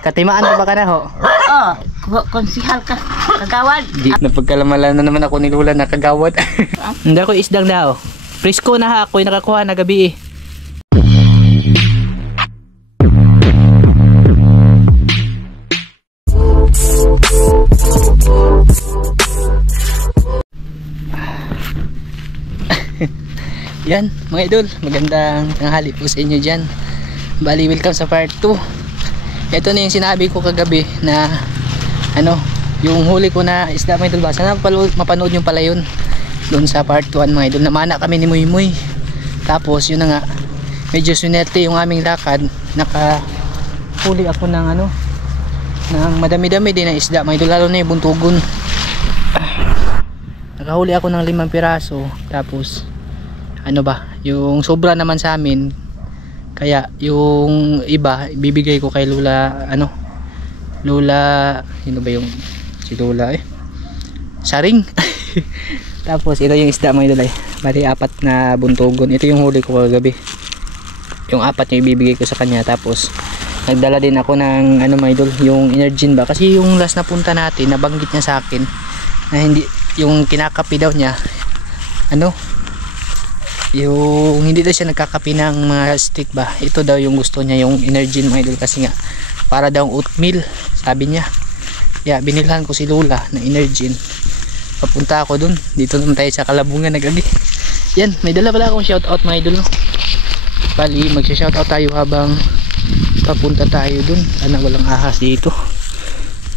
Katimaan pa ba ka na ho? Konsihal ka, kagawad. Di, napagkalamalan na naman ako ni Lula na kagawad. Hindi ako isdang daw. Presko na ha, ako'y nakakuha na gabi eh. Yan mga idol, magandang tanghali po sa inyo dyan. Bali, welcome sa part 2. Ito na yung sinabi ko kagabi na ano, yung huli ko na isda mga idol ba. Sana mapanood nyo pala yun doon sa part 1 mga idol. Namana kami ni Muy Muy. Tapos yun na nga, medyo sunerte yung aming lakad. Nakahuli ako ng ano, ng madami-dami din na isda mga idol, lalo na yung buntugon. Nakahuli ako ng 5 piraso. Tapos ano ba, yung sobra naman sa amin, kaya yung iba bibigay ko kay Lula, ano, Lula, sino ba yung si Lula Saring. Tapos ito yung isda mga idol bali 4 na buntugon. Ito yung huli ko kagabi, yung 4 yung ibibigay ko sa kanya. Tapos nagdala din ako ng ano mga idol, yung Energin ba, kasi yung last na punta natin nabanggit niya sa akin na hindi, yung kinakapi daw niya ano, yung hindi daw siya nagkakapi ng mga stick ba. Ito daw yung gusto niya, yung Energin mga idol, kasi nga para daw oatmeal sabi niya. Kaya binilhan ko si Lula ng Energin. Papunta ako dun, dito naman tayo sa Kalabungan nagagi. Yan, may dala pala akong shoutout mga idol, no? Bali magsha-shoutout tayo habang papunta tayo dun. Sana walang ahas dito,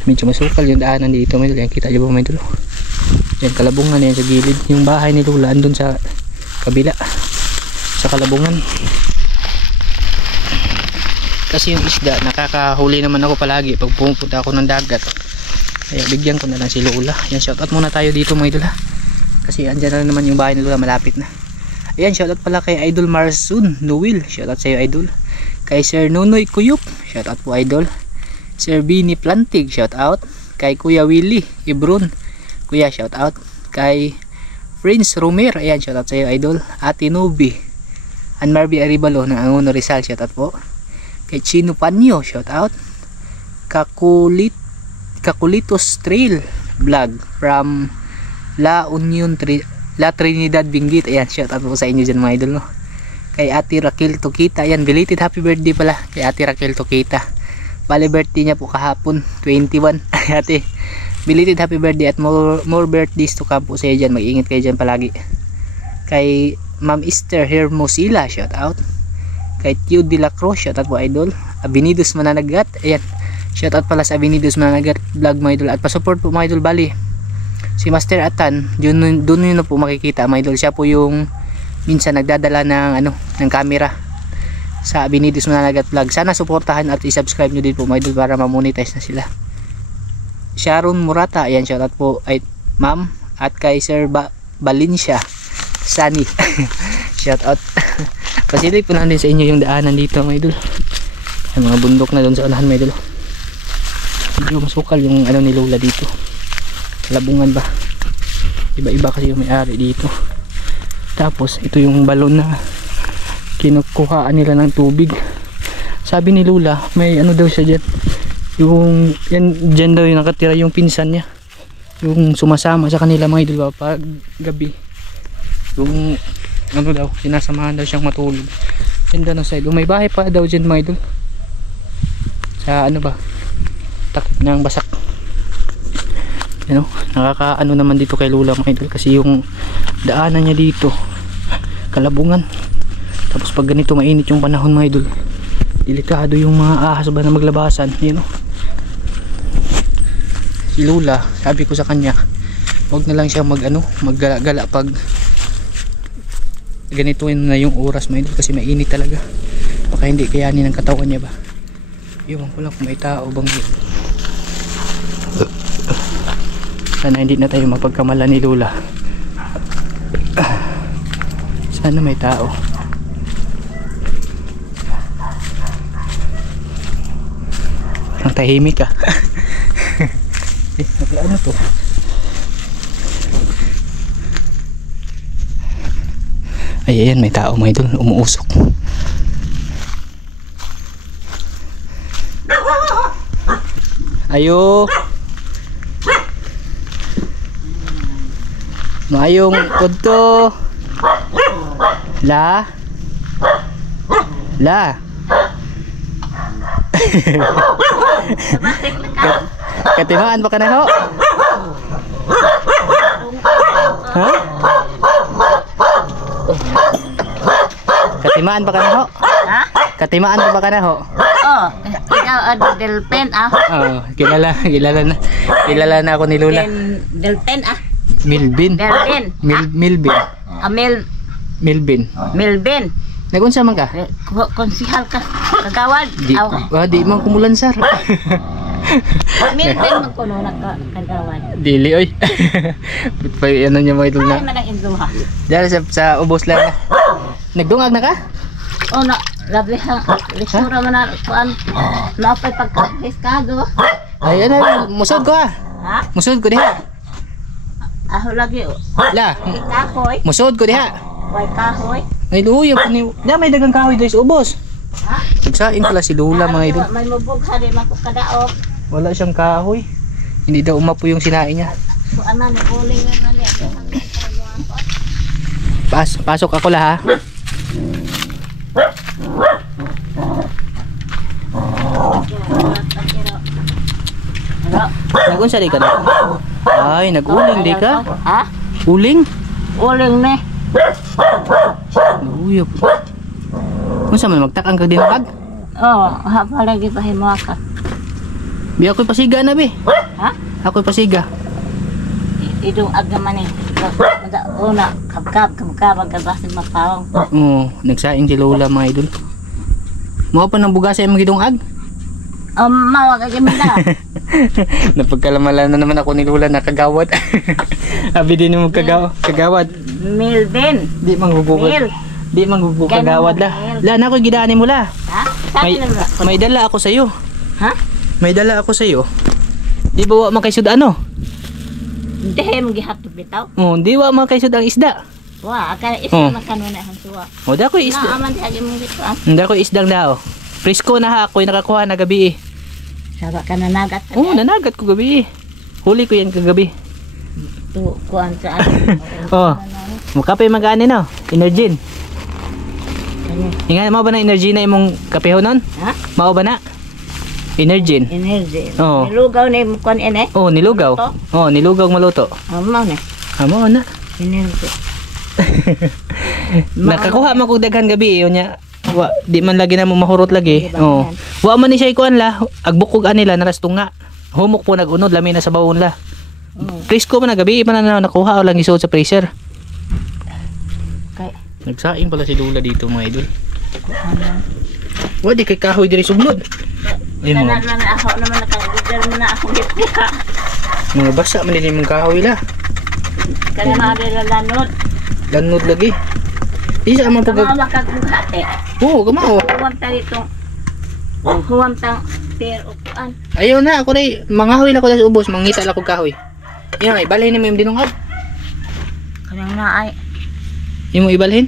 medyo masukal yung daanan dito mga idol. Yan, kita nyo ba mga idol? Yan, Kalabungan yan sa gilid. Yung bahay ni Lula andun sa kabila sa Kalabungan. Kasi yung isda nakakahuli naman ako palagi pag pumunta ako ng dagat, kaya bigyan ko na lang si Lula. Yan, shoutout muna tayo dito mga idol ha, kasi andyan na naman yung bahay ni Lula, malapit na. Ayan, shoutout pala kay Idol Marsun Noel, shoutout sa iyo idol. Kay Sir Nonoy Kuyup, shoutout po idol. Sir Bini Plantig, shoutout. Kay Kuya Willie Ibron, kuya shoutout. Kay Prince Romer, ayan, shoutout sa iyo idol. Ate Nubi Anmarby Aribalo ng Angono Rizal, shoutout po. Kay Chino Panyo, shoutout. Kakulitos Trail Vlog from La Trinidad Benguet, ayan, shoutout po sa inyo dyan mga idol, no? Kay Ate Raquel Tokita, ayan, belated happy birthday pala kay Ate Raquel Tokita. Bali birthday niya po kahapon, 21. Ate, belated happy birthday at more birthdays to come po sa iyo dyan. Mag-ingat kayo dyan palagi. Kay Ma'am Esther Hermosilla, shoutout. Kay Tio De La Cruz, shoutout po idol. Abinidos Mananagat, ayan, shoutout pala sa Abinidos Mananagat vlog mga idol. At pasupport po mga idol. Bali si Master Atan, doon yun na po makikita mga idol. Siya po yung minsan nagdadala ng ano, ng camera sa Abinidos Mananagat vlog. Sana suportahan at i-subscribe nyo din po mga idol para ma-monetize na sila. Sharon Murata, ayan, shoutout po ay ma'am. At kay Sir Valencia Sunny shoutout. Pasilip po natin sa inyo yung daanan dito mga idol. Ay, mga bundok na doon sa unahan mga idol. Medyo masukal yung ano ni Lula dito, Kalabungan ba, iba-iba kasi yung may-ari dito. Tapos ito yung balon na kinukuhaan nila ng tubig. Sabi ni Lula may ano daw siya dyan, yung yan dyan daw yung nakatira yung pinsan niya, yung sumasama sa kanila mga idol ba, pag gabi yung ano daw, sinasamahan daw siyang matulog. Yan daw na side, may bahay pa daw dyan mga idol sa ano ba, takip ng Basak. You know, nakakaano naman dito kay Lula mga idol, kasi yung daanan niya dito Kalabungan. Tapos pag ganito mainit yung panahon mga idol, delikado yung mga ahas ba na maglabasan, you know. Si Lula, sabi ko sa kanya, wag na lang siya maggala-gala pag ganito na yung oras mga idol, kasi mainit talaga, baka hindi kayanin ng katawan niya ba. Iwan ko lang kung may tao bang sana hindi na tayo mapagkamala ni Lula. Sana may tao. Ang tahimik ah. Ano to? Ay, ayan, may tao mga idol, umuusok. Ayo. Maayong udto. La. La. Katimaan ba ka na ho? Ha? Katimaan ba ka na ho? Ha? Katimaan ba ka na ho? Oh, ikaw Delpen ah. Oo, kilala na ako ni Lola. Delpen ah. Milbin. Delpen. Milbin. Amel Milbin. Melben. Nagunsa man ka? Konsihal ka. Kagawad. Di, di man kumulan sir. Melben magkuno na kagawad. Dili oy. Pa ano niya mga idol Ay na. man ang induha. Dahil sa ubos lang na. Nagdungag na ka? Oh na, labi hang lisura man na kuan. Napay pagka-pescado. Ay ano, musod ko ha. Ha? Musod ko diha. Aho lagi. La, Kahoy. musod ko diha. Way kahoy. Ay luya po ni. Da may dagang kahoy dito sa ubos. Ha? Nagsaing pala si Lola mga idol. May mubog sa di makukadaog. Wala siyang kahoy. Hindi daw umapo yung sinain niya. So ana ni uling na ni. Pasok ako la ha. Nagunsa di ka na? Ay, naguling di ka? Ha? Uling? Uling ni. Uyop. Kung saan man magtakang kag dinakag? Oh, hapa lagi pa himaka. Bi ako'y pasiga na bi. Ha? Ako'y pasiga. Idong agnaman ni. Una, kabkab ang kabasin mapawang. Oo, nagsaing si Lola mga idol. Mao pa nang bugasa yung magidong ag. Mawag agimda. Napagkalamalan na naman ako ni Lola na kagawad. Abi din mo kagawad. Milben. Di mangbubukod. Mil. Di mangbubukod kagawad la. La na ko gidaanin mo la. Ha? Sabi na ba? May dala ako sa iyo. Ha? May dala ako sa iyo. Di ba wa man kay sud ano? Dehem gihatod bitaw. Oh, di wa man kay sud ang isda. Wa, akala isda makanuna ang suwa. O da ko isda. Na aman hagi mong gituan. Da ko isdang dao. Presko na ha ako'y nakakuha na gabi eh. Saba ka nanagat. Oo, nanagat ko gabi eh. Huli ko yan kagabi. Tu kuan sa ano. Oh, mukapay mag-ani no? Energin. Ingat mo ba na energy na imong kapeho nun? Ha? Mao ba na? Energin. Energy. Oo. Nilugaw ni mo kuan ene. Oh, nilugaw. Oh, nilugaw maluto. Amaw ni. Amo na. Energy. Nakakuha man kog daghan gabi yun nya. Wa di man lagi na mo mahurot lagi. Oh. Wa man ni siya kuan la, agbukog anila naras tunga. Humok po nagunod lami na sa bawon la. Presko man na gabi pa na nakuha o lang isuot sa freezer. Kay Nagsaing pala si Lola dito mga idol. Wa di kay kahoy diri suglod. Ay Kana mga, naman ako naman naka-order mo na ako gitya. mga basa man din imong kahoy la. Kana mabila lanod. Lanod lagi. Di sa man pag. Kama makagbuhate. Oo, kamao. Huwam ta ditong. Huwam tang pero kuan. Ayaw na ako ray mangahoy la ko sa ubos, mangita la ko kahoy. Yan ay balhin mo yung dinungag. Kanang naay. Imo ibalhin?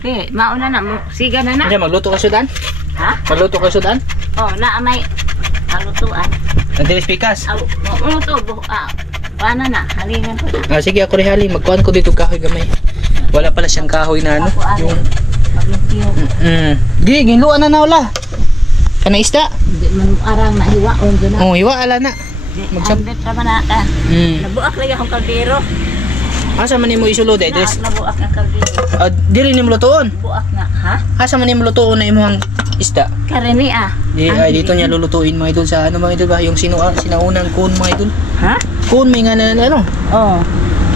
Okay, mauna na mo. Siga na na. Ano magluto ka sudan? Ha? Magluto ka sudan? Oh, na may alutuan. Nandilis pikas. Aw, mo to paano na? Halingan ko. Ah, sige ako rin hali, magkuhan ko dito kahoy gamay. Wala pala siyang kahoy na ano. Ako ano. Maglutiyo. Di, ginluan na wala. Kana isda? Di man arang na hiwaon doon na. Oh, iwa ala na. Magsabit ka man na ka. Nabuak lagi akong kaldero. Asa man nimo isulod eh? Nabuak ang kaldero. Dili nimo lutuon. Buak na, ha? Asa man nimo lutuon na imong isda? Kareni ah. Di, ay dito niya lulutuin mga idol sa ano mga idol ba? Yung sinaunang kun mga idol. Ha? Kun may nga na ano? Oh.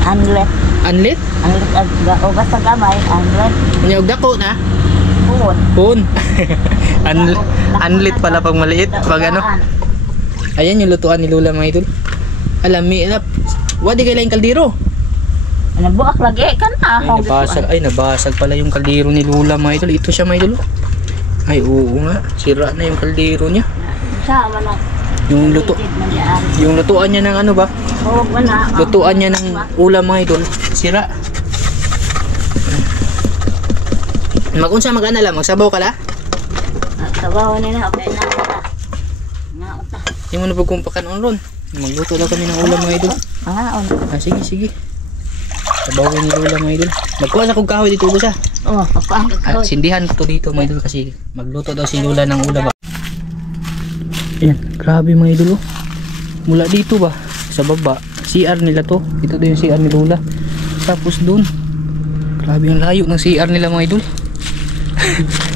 Anlet. Anlit? Anlet o basta gamay, anlet. Unyog dako na? Puon. Kun. Anlit pala pag maliit. Pag ano? Ayan yung lutuan ni Lola mga idol. Alami na. Wadi kay laing kaldero. Nabuak lagi kan Ay nabasag. Ay nabasag pala yung kaldero ni Lola mga idol. Ito siya mga idol. Ay oo nga. Sira na yung kaldero niya. Sa man Yung lutuan niya ng ano ba? Oh, wala. Lutuan niya ng ulam mga idol. Sira. Magunsa mag-ana lang, magsabaw ka la? Sabaw ni na okay na. Na Hindi mo na pagkumpakan on ron. Magluto daw kami ng ulam mga idol. Mangaon. Sige, sige. Sabawin ni Lola mga idol. Magkuha sa kong kahoy dito siya. Oh, papaang ka. Sindihan ko to dito mga idol kasi magluto daw si Lola ng ulam. Ayan, grabe mga idol. Mula dito ba? Sa baba. CR nila to. Ito daw yung CR ni Lola. Tapos dun. Grabe ang layo ng CR nila mga idol.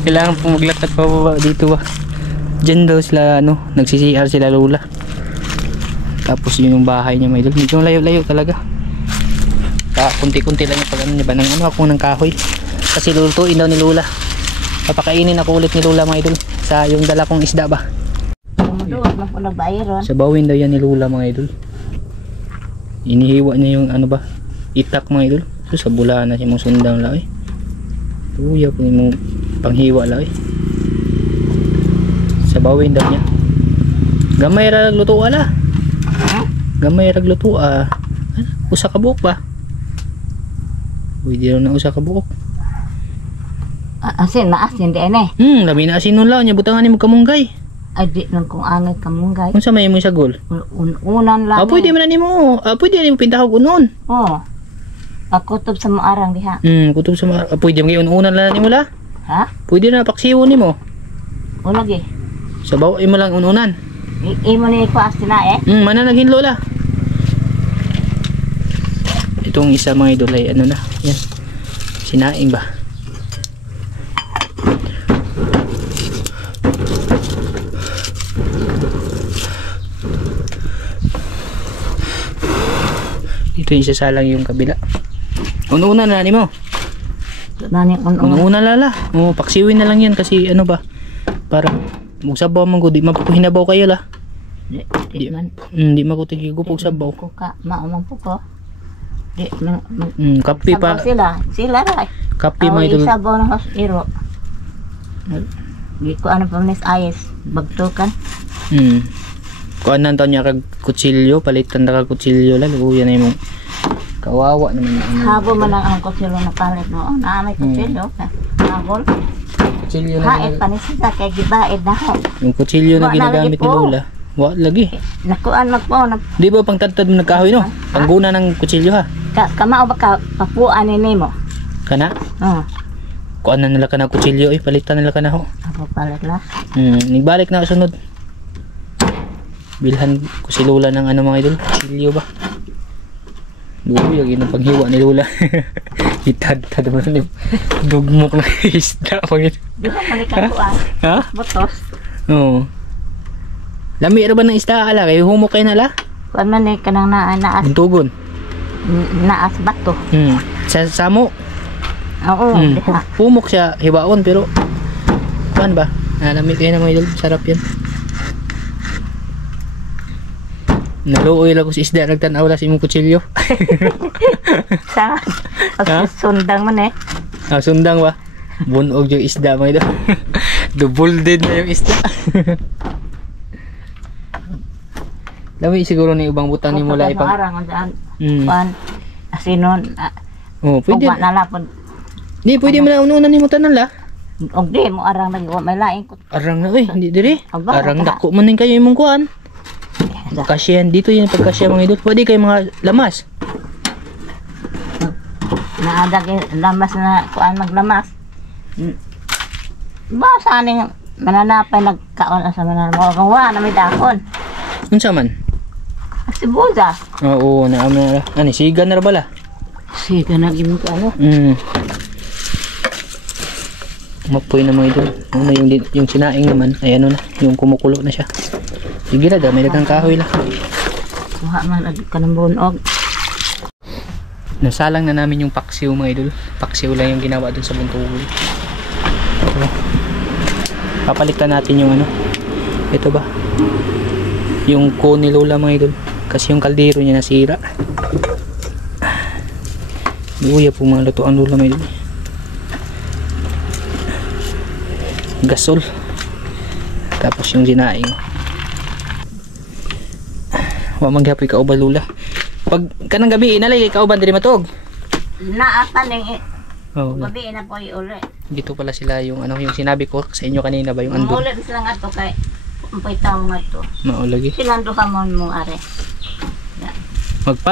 Kailangan po maglakad pa baba dito ba. Diyan daw sila nagsi-CR sila Lola. Tapos yun yung bahay niya mga idol. Medyo layo-layo talaga. Kunti-kunti lang yung pag niya ba ng ako ng kahoy. Kasi lulutuin daw ni Lola. Papakainin ako ulit ni Lola mga idol. Sa yung dala kong isda ba. Doon lang po nagbayaron. Sa bawin daw yan ni Lola mga idol. Inihiwa niya yung itak mga idol. So sa bula na siya mong sundang lang eh. Tuya po yung panghiwa lang eh. Sa bawin daw niya. Gamay ra luto ala. Gamay ra luto usa ka buok ba? Uy, di na usa ka buok. Asin na asin di ene. Labi na asin nun lang niya butangan ni mo kamunggay. Ay di lang kung angay kamunggay. Unsa may mo sa gol? Unan lang. Pwede man nimo. Pwede nimo pintahog unon. Oh. Kutob sa maarang diha. Kutob sa pwede man unan lang nimo la. Ha? Pwede na paksiwo nimo. O lagi. Sa bawo imo lang ununan. Imo ni ko asina eh. Mana naghinlo la. Itong isa mga idol ay na. Yan. Sinaing ba? Dito yung isasalang yung kabila. Una-una na mo. Nani Una-una lala. Paksiwin na lang yan kasi ba? Para magsabaw man ko. Di mapuhinabaw kayo la. Di man. Di makutigigupog sabaw. Kuka. Maumang po ko. Di kapi pa. Sila ra. Kapi mga idol. Sabaw ng iro. Di ko ano pa mis ayes. Bagtukan. Kuan nan taon niya kag kutsilyo, palitan na kag kutsilyo la, luya na imong kawawa naman Habo man ang kutsilyo na palit no. Na may kutsilyo. Habol. Kutsilyo na. Haet panisita kay gibaid na ho. Yung kutsilyo na ginagamit ni Lola. Wa lagi. Nakuan magpo na. Di ba pang tadtad mo nagkahoy no? Pangguna ng kutsilyo ha. Kamao ba ka papuan ni nimo? Kana? Kuan na nila kana kutsilyo palitan nila kana ho. Ako palit la. Nagbalik na sunod. Bilhan ko si Lola ng mga idol, kutsilyo ba? Dugo yung panghiwa ni Lola. Itad-tad mo na dugmok na isda. Di ba malikan ko Ha? Botos. Oo. Lami ra ba ng isda ala? Kayo humok kayo na la? Kuan man ni kanang naas. Buntugon? Naas bato. Sa samo? Oo. Humok siya, hiwaon pero kuan ba? Lami kayo na mga idol, sarap yan. Naluoy lang ko si isda, nagtanaw lang si imong kutsilyo. Sa sundang man eh. Sundang ba? Bunog yung isda mga idol. Double dead na yung isda. Lami siguro ni ubang butang ni mula ipang. Arang daan. Kuan asinon. Pwede. Ugma na lapon. Di pwede mo na ununan ni mo tanan la. Og di mo arang nag may lain ko. Arang na hindi diri. Aba, Arang dako man ning kayo imong kuan. Kasyan dito yung pagkasya mga idol. Pwede kay mga lamas. Naadag lamas na kuan maglamas. Ba saning mananapay nagkaon sa mananamo. Wa na may dakon. Unsa man? Sibuza. Oo, naamna na. Ani siga na ra bala. Siga na gimo ko ano. Mapoy na mga idol. Yung sinaing naman ay na, yung kumukulo na siya. Sige na, may dagang kahoy lang. Kuha man ka ng bunog. Nasalang na namin yung paksiw mga idol. Paksiw lang yung ginawa dun sa buntugoy. Papalitan natin yung ito ba? Yung cone ni Lola mga idol. Kasi yung kaldero niya nasira. Luya po mga lutuan Lola mga idol. Gasol. Tapos yung sinaing. Wa maghapoy ka uban Lola. Pag kanang gabi inalay ka uban diri matog. Naatan ning Oo. gabi na po uli. Dito pala sila yung yung sinabi ko sa inyo kanina ba yung andun. Uli sila nga to kay Paitang mo to. Mao lagi. Silando ka mo mong are.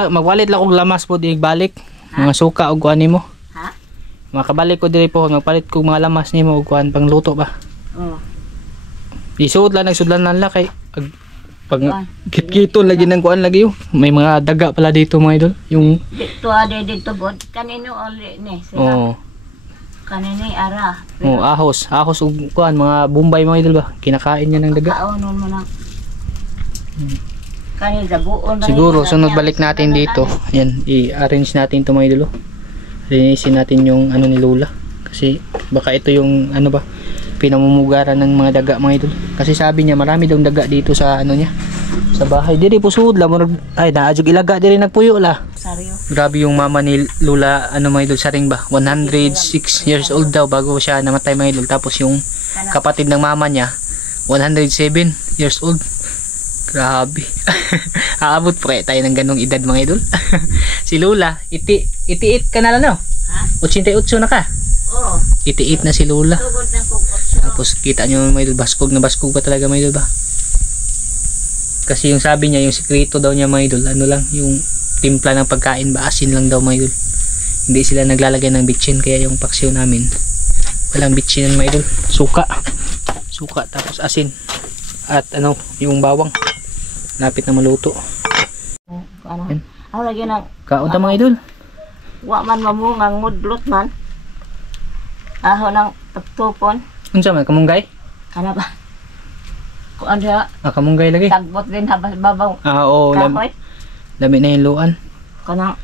Magwalit lang og lamas po di balik. Mga suka og kuan nimo. Ha? Makabalik ko diri po magpalit ko mga lamas nimo og kuan pang luto ba. Oo. Isuod lang nagsudlan lang kay pag Kuan. kit-kito lagi ng kuan lagi yo. May mga daga pala dito mga idol. Yung Dito ade dito bod. Kanino only ni sila. oh, Kanini ara. oh ahos og kuan mga bumbay mga idol ba. Kinakain niya ng daga. Kaunon mo lang. Kanina dabuon ba Siguro yun? sunod balik natin dito. Ayan, i-arrange natin 'to mga idol. Linisin natin yung ano ni Lola kasi baka ito yung ano ba pinamumugaran ng mga daga mga idol. Kasi sabi niya marami daw daga dito sa ano niya. Sa bahay diri pusud la mo ay naadjog ilaga diri nagpuyo la. Saryo. Grabe yung mama ni Lola ano mga idol saring ba 106 years old daw bago siya namatay mga idol. Tapos yung kapatid ng mama niya 107 years old. Grabe. Aabot pa kaya tayo ng ganong edad mga idol. Si Lola, iti-it ka na lang no? Ha? 88 na ka. Oo. Iti-it na si Lola. Tugod na ko. Tapos kita nyo mga idol, baskog na baskog pa talaga mga idol ba? Kasi yung sabi niya, yung sikreto daw niya mga idol, ano lang, yung timpla ng pagkain ba, asin lang daw mga idol. Hindi sila naglalagay ng bitchin, kaya yung paksiw namin, walang bitchin mga idol. Suka, tapos asin. At ano, yung bawang. Lapit na maluto. Ano? Yan. Ang lagi ng Kaunta mga idol. wa man mamungang mudlot man. Aho ng pagtupon. Unsa man, kamunggay? Ano ba? Kung ano siya, Kamunggay lagi. tagbot din habas babaw. Oo, Kahoy. lami na hiluan. Kanang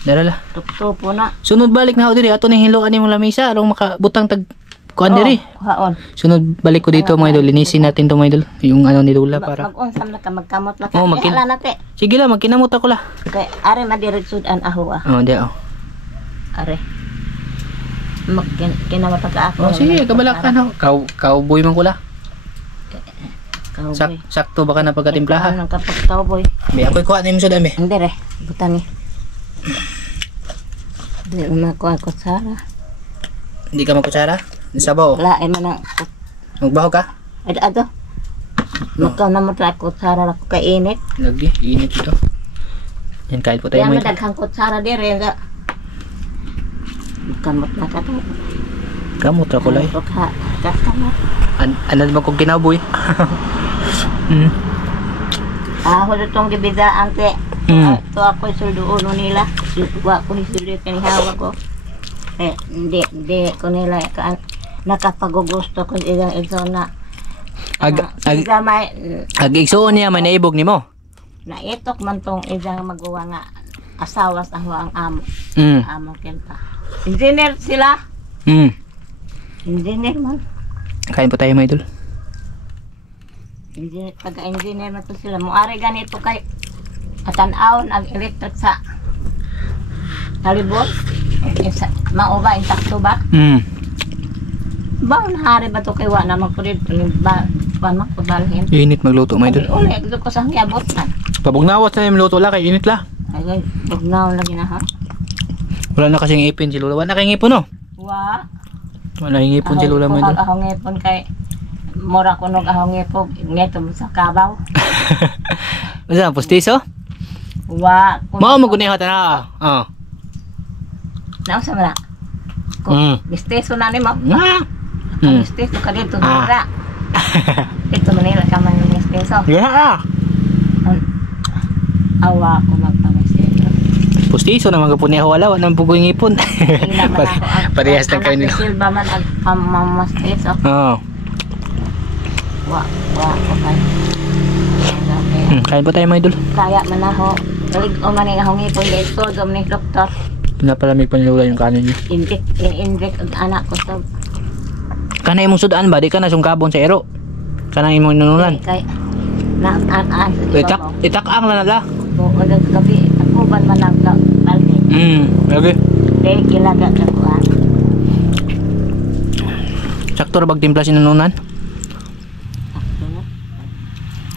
Darala. tuktupo na. Sunod balik na ako diri, ato na hiluan ni mo lamisa, arong makabutang tag kuan diri. Haon. Sunod balik ko dito mga idol, linisin natin to mga idol, yung ano ni Lola para. Mag-unsam na ka, magkamot na Oo, ka. magkin- Ala nate. Sige lang, magkinamot ako la. Kay are madiretso an aho ah. Oh, di oh. Are. Kinamot ka Oh, ako. sige, kabalakan ho. Cowboy man ko la. Cowboy. Sakto baka na pagkatimplaha. Ano kapag cowboy? Be ako'y kuha nimo sa dami. Hindi re. Butan ni. Di umakuha ko Sara. Hindi ka magkutsara? Sabaw. Lain man ang Magbaho ka? Ado. Makaw na mo try ko Sara ko kay init. Lagi, init ito. Yan kahit po tayo Kaya mo. madaghang ko Sara dire nga. Kamot na ka to. Kamot ra ko lay. Kamot. Ano ba kong kinaboy? Ako itong gibidaan te. Mm. Ito ako isuldo uno nila. Wa ko isuldo kanihawa ko. Hindi ko nila nakapagugusto ko ilang ito na Ag-igsuon niya may naibog nimo. naitok man tong isang magawa nga asawa sa ang amo. Mm. Amo kenta. Engineer sila. Mm. Engineer man. Kain po tayo mga idol. Taga-engineer na to sila. Muari ganito kay atanaw ang electric sa talibot. Mauba, intakto ba? Mm. Ba, nahari ba to kay wa naman ko rin ba man ko dalhin. Init magluto mga idol. Uli, ito ko sa hangabot na. Pabugnawas na yung luto la kay init la. Ay, bugnaw lagi na ha. Wala na kasing ipin si Lola. Wala na kay ngipon no. Wa. Wala yung ngipon si Lola mga idol. Ahong ngipon kay mura ko nog ahong ngipon ngeto sa kabaw. Usa pustiso? Wa. Mao mo guniha ta na. Oh. Nausa man na. Misteso na ni mo. Ah. Mm. Misteso ka dito Ah. dira. Ito Manila ka man misteso. Yeah. Awa ko magpamisteso. Pustiso na mga puniha wala nang pugoy ngipon. Parehas lang kayo nila. Silba man ang pamamasteso. Oo. Wa ko kay. Kain po tayo mga idol. Kaya man ako. Dalig o man ang ahong ngipon dito dom ni doktor. Pinapalamig pa ni Lola yung kanin niyo. Inject ang anak ko sa Kanay imong sudaan ba? Di ka na sungkabon sa ero. Kanang imong inunulan. kay na Itak-ang lang nala. Ulang gabi ako ban man ang balde. Okay. Kaya kilaga ka ko ah. Sakto ra bag timpla sinununan.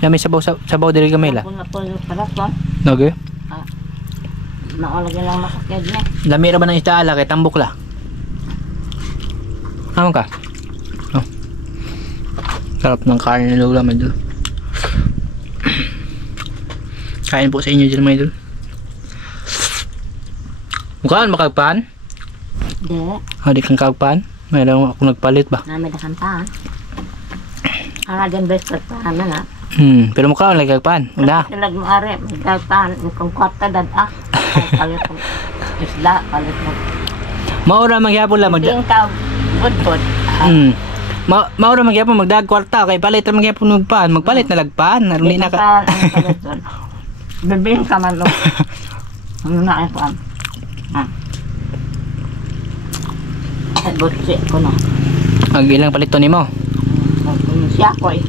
Ya may sabaw diri gamay la. Pula para ko. Okay. Maulagi lang makakid na. Lami ra ba ng istaala kay tambok la. Amo ka? Oh. Sarap ng kanin ni Lola mga idol. Kain po sa inyo dyan mga idol. Mukhaan makagpaan? Hindi. Hindi kang kagpaan? Mayroon ako nagpalit ba? Nami na kantaan. Ara din best pa na. Pero mukhaan lagi kagpaan. Una. Sila mo are, magkatan kung kwarta dad palit mo. Isda palit mo. Maura magyapon lang Ting ka budbud. Maura magyapon magdag kwarta kay palit ra magyapon og paan. Magpalit na lagpaan. Naron na ka. Bibing ka man lo. Ano na ay paan. At butsi ko na. Ang ilang palito nimo? Siya ko eh.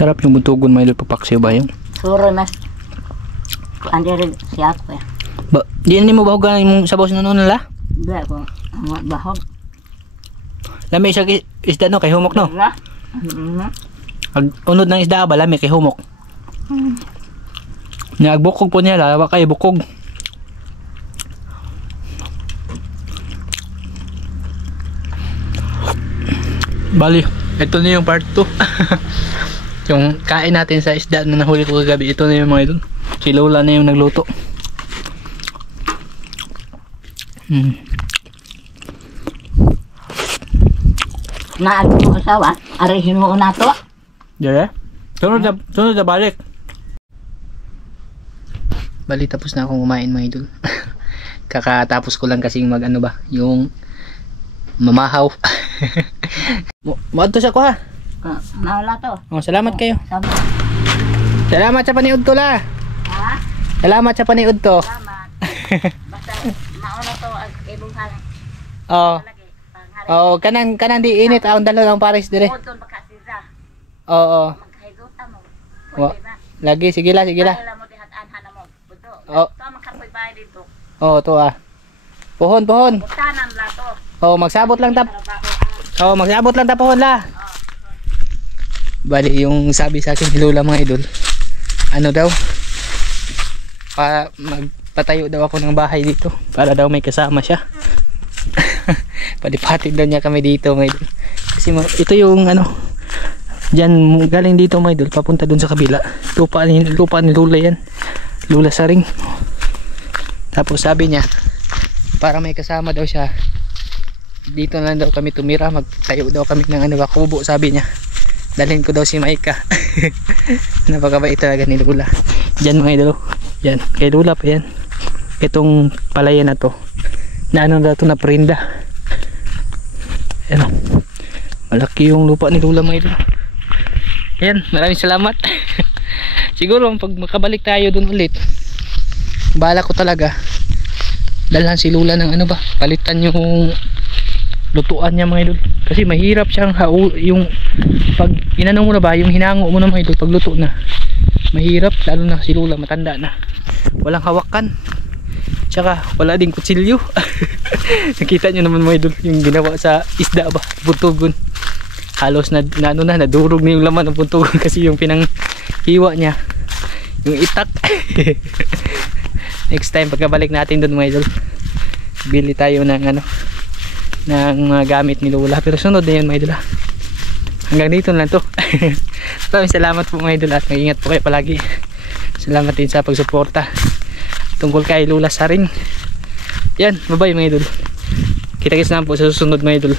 Sarap yung buntugon mga idol papaksiw ba yung? Suro mas. Andi rin siya ko eh. Ba, di na mo bahugan yung sabaw sa nuno nila? Dila ko. Ang bahog. Lami siya isda no kay humok no? Ang unod ng isda ba lami kay humok? Nagbukog po niya lawa kay bukog. Bali, ito na yung part 2. Yung kain natin sa isda na nahuli ko kagabi. Ito na yung mga idol. Si Lola na yung nagluto. Naag mo asawa, arihin mo na to. Dere? Sunod na balik. Bali, tapos na akong kumain mga idol. Kakatapos ko lang kasing mag ano ba, yung mamahaw. Muadto sa ko ha. Nawala to. Oh, salamat kayo. Sama. Salamat sa paniud to la. Ha? Salamat sa paniud to. Salamat. Basta mauna to ang ibunghan. Oh. Oh, kanan di init aon dalo ng Paris dire. Udon baka sira. Oo. Maghayguta mo. Wa. Pwede na. Lagi sige la. Kailan mo dihat-anhan na mo. Budo. Oh. To makapoy bahay dito. Oh, to ah. Pohon. Butanan la to. Oh, magsabot lang tap. Trabaho. Oh, magsabot lang ta pohon la. Bali yung sabi sa akin ni Lola mga idol. Ano daw? Magpatayo daw ako ng bahay dito para daw may kasama siya. Palipatid daw niya kami dito mga idol. Kasi ito yung ano, diyan galing dito mga idol papunta dun sa kabila. Lupa ni Lola yan. Lola Saring. Tapos sabi niya para may kasama daw siya, dito na lang daw kami tumira, magtayo daw kami ng ano ba, kubo sabi niya. Dalhin ko daw si Maika. Napakabait talaga ni Lola. Diyan mga idol. Yan, kay Lola pa yan. Itong palayan na to. Na ano na to na prenda. Ayan. Malaki yung lupa ni Lola mga idol. Ayan, maraming salamat. Siguro pag makabalik tayo dun ulit, bala ko talaga dalhan si Lola ng ano ba, palitan yung lutuan niya mga idol. Kasi mahirap siyang yung pag inano mo na ba, yung hinango mo na mga idol pag luto na. Mahirap, lalo na si Lola matanda na. Walang hawakan. Tsaka wala ding kutsilyo. Nakita nyo naman mga idol yung ginawa sa isda ba, buntugon. Halos nadurog na yung laman ng buntugon kasi yung pinanghiwa niya, yung itak. Next time pagkabalik natin doon mga idol, bili tayo ng ano, ng mga gamit ni Lola. Pero sunod na yun mga idol. Hanggang dito lang to. Maraming salamat po mga idol at mag-ingat po kayo palagi. Salamat din sa pagsuporta tungkol kay Lola Saring. Yan, bye bye mga idol. Kita-kits naman po sa susunod mga idol.